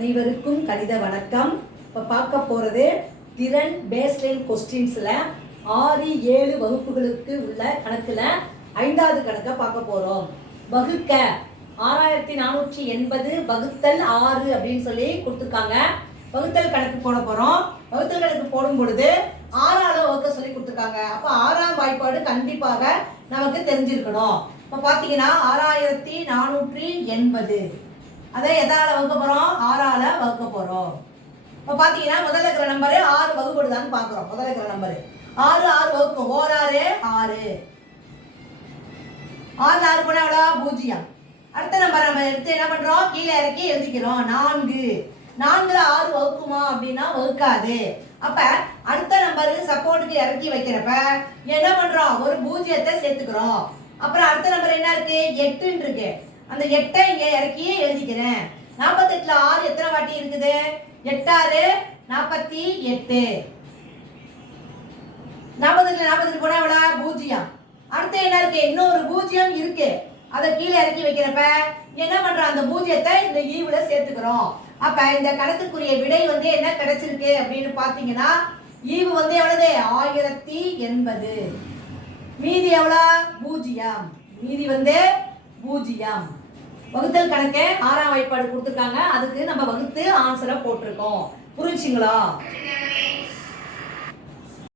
அனைவருக்கும் கணித வணக்கம். இப்போ பார்க்க போகிறது திறன் பேஸ்லைன் கொஸ்டின்ஸில் 6, 7 வகுப்புகளுக்கு உள்ள கணக்கில் 5வது கணக்கை பார்க்க போகிறோம். வகுக்க 6480 வகுத்தல் 6 அப்படின்னு சொல்லி கொடுத்துருக்காங்க. வகுத்தல் கணக்கு போட போகிறோம். வகுத்தல் கணக்கு போடும் பொழுது 6ஆல் வகுக்க சொல்லி கொடுத்துருக்காங்க. அப்போ 6ஆம் வாய்ப்பாடு கண்டிப்பாக நமக்கு தெரிஞ்சிருக்கணும். இப்போ பார்த்தீங்கன்னா 6480 அதை எதால வகுக்க போகிறோம்? 6ஆல் வகுக்க போகிறோம். இப்போ பார்த்தீங்கன்னா முதல்ல இருக்கிற நம்பரு 6 வகுப்படுதான்னு பார்க்குறோம். முதல்ல இருக்கிற நம்பரு 6 வகுக்கும். 1 6 6 6 போனால் எவ்வளோ? 0. அடுத்த நம்பர் நம்ம எடுத்து என்ன பண்ணுறோம்? கீழே இறக்கி எழுதிக்கிறோம். 4 4ல் 6 வகுக்குமா அப்படின்னா வகுக்காது. அப்போ அடுத்த நம்பருக்கு சப்போர்ட்டுக்கு இறக்கி வைக்கிறப்ப என்ன பண்ணுறோம்? ஒரு 0த்தை சேர்த்துக்கிறோம். அப்புறம் அடுத்த நம்பர் என்ன இருக்கு? 8ன்னு இருக்கு. அந்த 8ஐ இங்கே இறக்கி எழுதிக்கிறேன். 48ல் 6 எத்தனை வாட்டி இருக்குது? 8 6 48. 48ல் 48 போனால் எவ்வளோ? 0. அடுத்து என்ன இருக்கு? இன்னொரு 0 இருக்கு. அதை கீழே இறக்கி வைக்கிறப்ப என்ன பண்றோம்? அந்த 0த்தை இந்த ஈவுல சேர்த்துக்கிறோம். அப்ப இந்த கணக்குக்குரிய விடை வந்து என்ன கிடைச்சிருக்கு அப்படின்னு பாத்தீங்கன்னா, ஈவு வந்து எவ்வளவு? 1080. மீதி எவ்வளோ? 0. மீதி வந்து 0. வகுத்தல் கணக்கு 6ஆம் வாய்ப்பாடு கொடுத்துருக்காங்க. அதுக்கு நம்ம வகுத்து ஆன்சரை போட்டிருக்கோம். புரிஞ்சுங்களா?